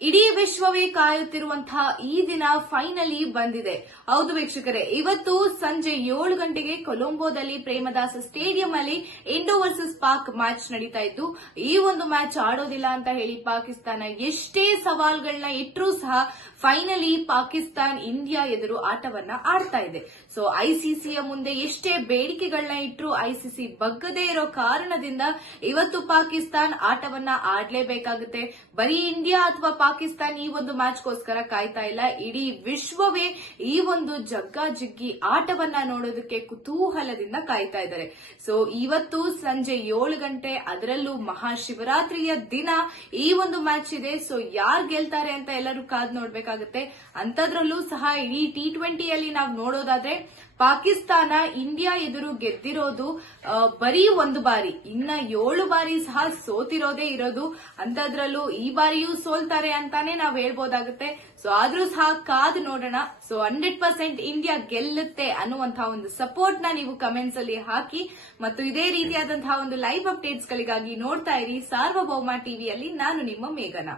ಇಡೀ ವಿಶ್ವವೇ ಕಾಯುತ್ತಿರುವಂತಹ ಈ ದಿನ ಫೈನಲಿ ಬಂದಿದೆ. ಹೌದು ವೀಕ್ಷಕರೇ, ಇವತ್ತು ಸಂಜೆ 7 ಗಂಟೆಗೆ ಕೊಲಂಬೋದಲ್ಲಿ ಪ್ರೇಮದಾಸ ಸ್ಟೇಡಿಯಂ ಅಲ್ಲಿ ಇಂಡೋ ವರ್ಸಸ್ ಪಾಕ್ ಮ್ಯಾಚ್ ನಡೀತಾ ಇತ್ತು. ಈ ಒಂದು ಮ್ಯಾಚ್ ಆಡೋದಿಲ್ಲ ಅಂತ ಹೇಳಿ ಪಾಕಿಸ್ತಾನ ಎಷ್ಟೇ ಸವಾಲ್ಗಳನ್ನ ಇಟ್ಟರೂ ಸಹ ಫೈನಲಿ ಪಾಕಿಸ್ತಾನ್ ಇಂಡಿಯಾ ಎದುರು ಆಟವನ್ನ ಆಡ್ತಾ ಇದೆ. ಸೊ ಐಸಿಸಿಯ ಮುಂದೆ ಎಷ್ಟೇ ಬೇಡಿಕೆಗಳನ್ನ ಇಟ್ಟರು ಐಸಿಸಿ ಬಗ್ಗದೇ ಇರೋ ಕಾರಣದಿಂದ ಇವತ್ತು ಪಾಕಿಸ್ತಾನ್ ಆಟವನ್ನ ಆಡ್ಲೇಬೇಕಾಗುತ್ತೆ. ಬರೀ ಇಂಡಿಯಾ ಅಥವಾ ಪಾಕಿಸ್ತಾನ್ ಈ ಒಂದು ಮ್ಯಾಚ್ಗೋಸ್ಕರ ಕಾಯ್ತಾ ಇಲ್ಲ, ಇಡೀ ವಿಶ್ವವೇ ಈ ಒಂದು ಜಗ್ಗಾಜಿಗ್ಗಿ ಆಟವನ್ನ ನೋಡೋದಕ್ಕೆ ಕುತೂಹಲದಿಂದ ಕಾಯ್ತಾ ಇದ್ದಾರೆ. ಸೊ ಇವತ್ತು ಸಂಜೆ 7 ಗಂಟೆ, ಅದರಲ್ಲೂ ಮಹಾಶಿವರಾತ್ರಿಯ ದಿನ ಈ ಒಂದು ಮ್ಯಾಚ್ ಇದೆ. ಸೊ ಯಾರು ಗೆಲ್ತಾರೆ ಅಂತ ಎಲ್ಲರೂ ಕಾದ್ ನೋಡ್ಬೇಕಾಗುತ್ತೆ. ಅಂತದ್ರಲ್ಲೂ ಸಹ ಇಡೀ T20ಯಲ್ಲಿ ನಾವು ನೋಡೋದಾದ್ರೆ ಪಾಕಿಸ್ತಾನ ಇಂಡಿಯಾ ಎದುರು ಗೆದ್ದಿರೋದು ಬರೀ ಒಂದು ಬಾರಿ, ಇನ್ನ 7 ಬಾರಿ ಸಹ ಸೋತಿರೋದೇ ಇರೋದು. ಅಂತದ್ರಲ್ಲೂ ಈ ಬಾರಿಯೂ ಸೋಲ್ತಾರೆ ಅಂತಾನೆ ನಾವ್ ಹೇಳ್ಬೋದಾಗುತ್ತೆ. ಸೊ ಆದ್ರೂ ಸಹ ಕಾದು ನೋಡೋಣ. ಸೊ 100% ಇಂಡಿಯಾ ಗೆಲ್ಲುತ್ತೆ ಅನ್ನುವಂತಹ ಒಂದು ಸಪೋರ್ಟ್ ನ ನೀವು ಕಮೆಂಟ್ಸ್ ಅಲ್ಲಿ ಹಾಕಿ, ಮತ್ತು ಇದೇ ರೀತಿಯಾದಂತಹ ಒಂದು ಲೈವ್ ಅಪ್ಡೇಟ್ಸ್ ಗಳಿಗಾಗಿ ನೋಡ್ತಾ ಇರಿ ಸಾರ್ವಭೌಮ ಟಿವಿಯಲ್ಲಿ. ನಾನು ನಿಮ್ಮ ಮೇಘನಾ.